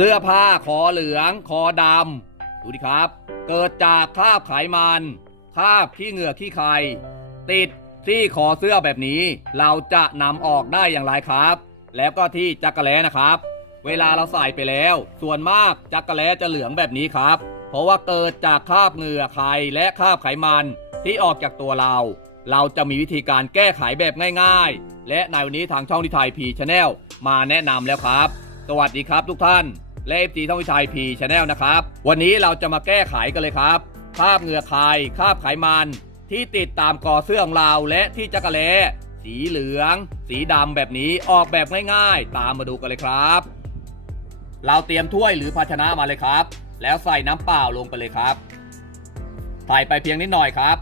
เสื้อผ้าคอเหลือง คอดำดูดิครับ เกิดจากคราบไขมันคราบขี้เหงื่อขี้ไข่ติดที่คอเสื้อแบบนี้ เราจะนำออกได้อย่างไรครับ แล้วก็ที่จักรแล้นะครับ เวลาเราใส่ไปแล้ว ส่วนมากจักรแล้จะเหลืองแบบนี้ครับ เพราะว่าเกิดจากคราบเหงื่อไข่และคราบไขมันที่ออกจากตัวเรา เราจะมีวิธีการแก้ไขแบบง่าย ๆ และในวันนี้ทางช่องทิไทยพีชาแนลมาแนะนำแล้วครับ สวัสดีครับทุกท่าน และเอฟซีท่องวิชัยพีชาแนลนะครับ วันนี้เราจะมาแก้ไขกันเลยครับ คราบเหงื่อไข่คราบไขมัน ที่ติดตามกอเสื้อของเราและที่จักรแลสีเหลือง สีดำแบบนี้ออกแบบง่ายๆ ตามมาดูกันเลยครับ เราเตรียมถ้วยหรือภาชนะมาเลยครับ แล้วใส่น้ำเปล่าลงไปเลยครับ ใส่ไปเพียงนิดหน่อยครับ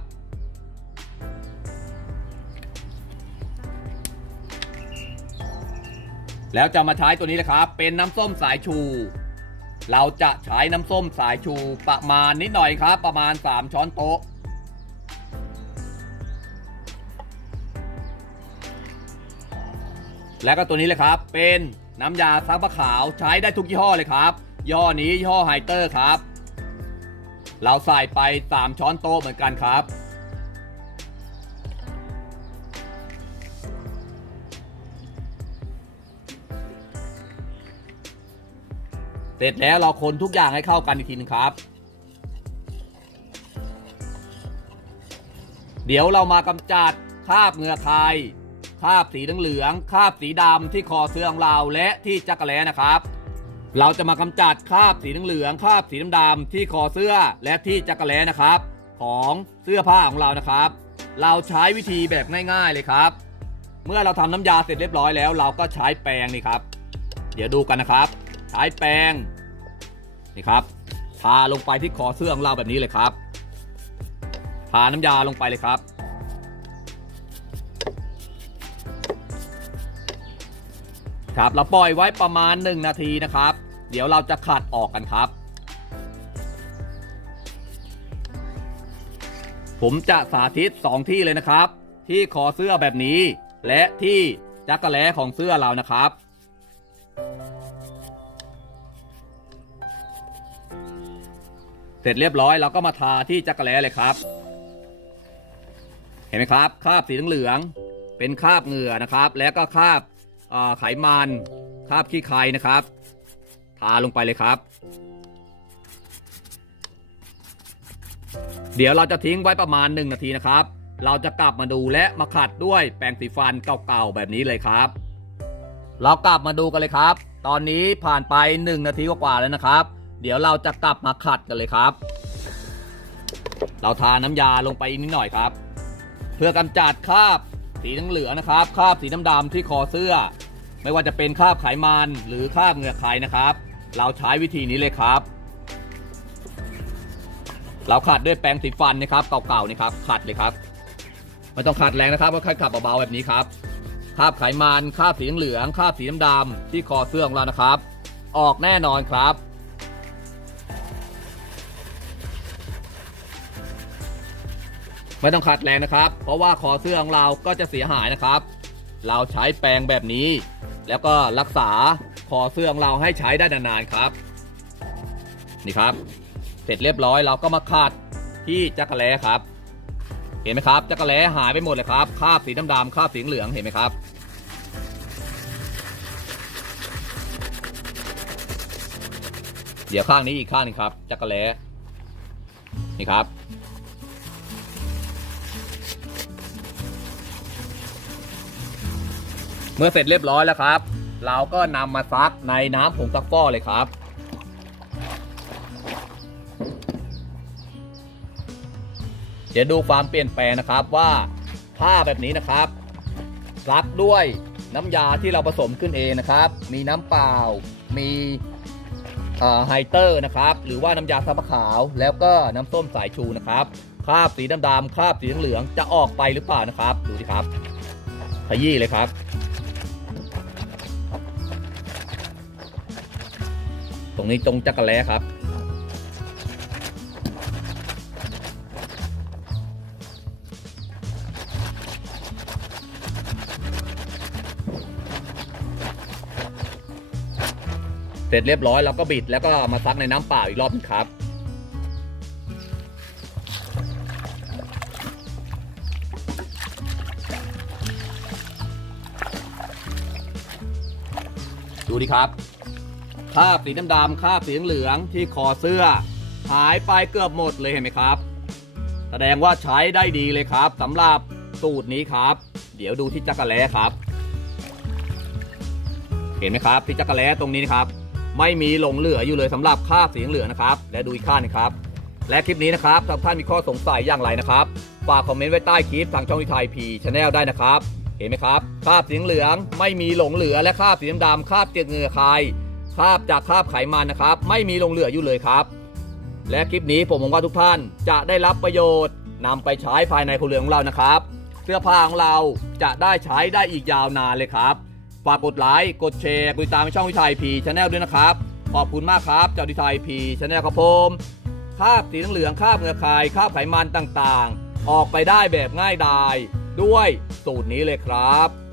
แล้วจะมาใช้ตัวนี้นะครับ เป็นน้ำส้มสายชู เราจะใช้น้ำส้มสายชูประมาณนิดหน่อยครับ ประมาณ 3 ช้อนโต๊ะ แล้วก็ตัวนี้เลยครับ เป็นน้ำยาซักผ้าขาวใช้ได้ทุกยี่ห้อเลยครับย่ห้อนี้ยี่ห้อไฮเตอร์ครับ เราใส่ไป 3 ช้อนโต๊ะเหมือนกันครับ เสร็จแล้วเราคนทุกอย่างให้เข้ากันอีกทีนึงครับ เดี๋ยวเรามากำจัดคราบเหงื่อไข่คราบสีเหลืองคราบสีดำที่คอเสื้อของเราและที่จักรแล้นะครับ เราจะมากำจัดคราบสีเหลืองคราบสีดำๆที่คอเสื้อและที่จักรแล้นะครับ ของเสื้อผ้าของเรานะครับ เราใช้วิธีแบบง่ายๆเลยครับ เมื่อเราทำน้ำยาเสร็จเรียบร้อยแล้ว เราก็ใช้แปรงนี่ครับ เดี๋ยวดูกันนะครับ ใช้แปรงนี่ครับทาลงไปที่คอเสื้อของเราแบบนี้เลยครับทาน้ำยาลงไปเลยครับครับเราปล่อยไว้ประมาณ 1 นาทีนะครับ เดี๋ยวเราจะขัดออกกันครับ ผมจะสาธิต 2 ที่เลยนะครับ ที่คอเสื้อแบบนี้ และที่จักรแล้ของเสื้อเรานะครับ สร็จเรียบร้อยเราก็มาทาที่จักรแลเลยครับ เห็นไหมครับคราบสีเหลืองเป็นคราบเหงื่อนะครับ แล้วก็คราบอ่าไขมันคราบขี้ไครนะครับ ทาลงไปเลยครับ เดี๋ยวเราจะทิ้งไว้ประมาณ 1 นาทีนะครับ เราจะกลับมาดูและมาขัดด้วยแปรงสีฟันเก่าๆแบบนี้เลยครับ เรากลับมาดูกันเลยครับ ตอนนี้ผ่านไป 1 นาทีกว่าๆแล้วนะครับ เดี๋ยวเราจะกลับมาขัดกันเลยครับ เราทาน้ำยาลงไปนิดหน่อยครับ เพื่อกำจัดคราบสีเหลืองนะครับคราบสีดำๆที่คอเสื้อ ไม่ว่าจะเป็นคราบไขมันหรือคราบเหงื่อไขนะครับ เราใช้วิธีนี้เลยครับ เราขัดด้วยแปรงสีฟันนะครับเก่าๆนี่ครับขัดเลยครับไม่ต้องขัดแรงนะครับก็แค่ขัดเบาๆแบบนี้ครับคราบไขมันคราบสีเหลืองคราบสีดำๆที่คอเสื้อของเรานะครับ ออกแน่นอนครับ ไม่ต้องขัดแรงนะครับ เพราะว่าคอเสื้อของเราก็จะเสียหายนะครับ เราใช้แปรงแบบนี้ แล้วก็รักษาคอเสื้อของเราให้ใช้ได้นานๆครับ นี่ครับ เสร็จเรียบร้อยเราก็มาขัดที่จักรแล้ครับ เห็นไหมครับจักรแล้หายไปหมดเลยครับคราบสีดำๆคราบสีเหลืองเห็นไหมครับเดี๋ยวข้างนี้อีกข้างหนึงครับ จักรแล้นี่ครับ เมื่อเสร็จเรียบร้อยแล้วครับ เราก็นำมาซักในน้ำผงซักฟอกเลยครับ เดี๋ยวดูความเปลี่ยนแปลงนะครับว่าผ้าแบบนี้นะครับซักด้วยน้ำยาที่เราผสมขึ้นเองนะครับ มีน้ำเปล่า มีไฮเตอร์นะครับ หรือว่าน้ำยาซับผ้าขาว แล้วก็น้ำส้มสายชูนะครับคราบสีดำๆคราบสีเหลืองจะออกไปหรือเปล่านะครับ ดูสิครับ ขยี้เลยครับ ตรงนี้ตรงจักรแล้ครับ เสร็จเรียบร้อยเราก็บิดแล้วก็มาซักในน้ำเปล่าอีกรอบหนึงครับดูดิครับ คราบสีดำๆคราบสีเหลืองที่คอเสื้อ หายไปเกือบหมดเลยเห็นไหมครับ แสดงว่าใช้ได้ดีเลยครับสำหรับสูตรนี้ครับ เดี๋ยวดูที่จักรแล้ครับ เห็นไหมครับที่จักรแล้ตรงนี้นะครับ ไม่มีหลงเหลืออยู่เลยสำหรับคราบสีเหลืองนะครับ และดูอีกข้างนึงครับ และคลิปนี้นะครับถ้าท่านมีข้อสงสัยอย่างไรนะครับฝากคอมเมนต์ไว้ใต้คลิปทางช่องวิทยพีชาแนลได้นะครับ เห็นไหมครับคราบสีเหลืองไม่มีหลงเหลือและคราบสีดำๆคราบเจ็ดเหงื่อใคร คราบจากคราบไขมันนะครับ ไม่มีลงเหลืออยู่เลยครับ และคลิปนี้ผมหวังว่าทุกท่านจะได้รับประโยชน์นำไปใช้ภายในครัวเรือนของเรานะครับ เสื้อผ้าของเราจะได้ใช้ได้อีกยาวนานเลยครับฝากกดไลค์กดแชร์กดติดตามช่องวิชัยพีชาแนลด้วยนะครับ ขอบคุณมากครับเจ้าวิชัยพีชาแนลครับผมคราบสีเหลืองคราบเงื่อคายคราบไขมันต่างๆ ออกไปได้แบบง่ายดายด้วยสูตรนี้เลยครับ